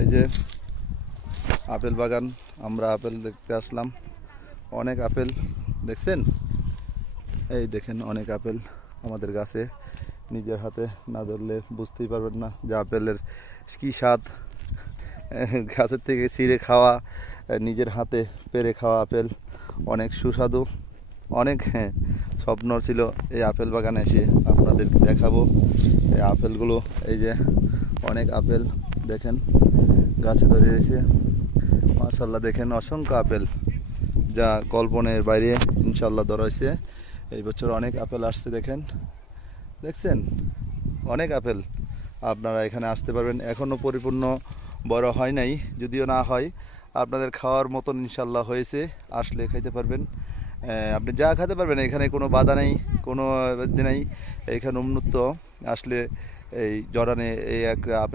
এই যে আপেল বাগান, আমরা আপেল দেখতে আসলাম। অনেক আপেল দেখছেন, এই দেখেন অনেক আপেল আমাদের গাছে। নিজের হাতে না ধরলে বুঝতেই পারবেন না যে আপেলের কী স্বাদ। গাছের থেকে ছিঁড়ে খাওয়া, নিজের হাতে পেড়ে খাওয়া আপেল অনেক সুস্বাদু। অনেক স্বপ্ন ছিল এই আপেল বাগানে এসে আপনাদেরকে দেখাবো এই আপেলগুলো। এই যে অনেক আপেল দেখেন গাছে ধরে রয়েছে, মাশাআল্লাহ। দেখেন অসংখ্য আপেল, যা কল্পনের বাইরে ইনশাল্লাহ ধরা হয়েছে। এই বছর অনেক আপেল আসছে, দেখছেন অনেক আপেল। আপনারা এখানে আসতে পারবেন, এখনও পরিপূর্ণ বড় হয় নাই, যদিও না হয় আপনাদের খাওয়ার মতন ইনশাল্লাহ হয়েছে। আসলে খাইতে পারবেন, আপনি যা খেতে পারবেন। এখানে কোনো বাধা নেই, কোনো নেই, এখানে উন্মুক্ত। আসলে এই জরানে এই এক আপেল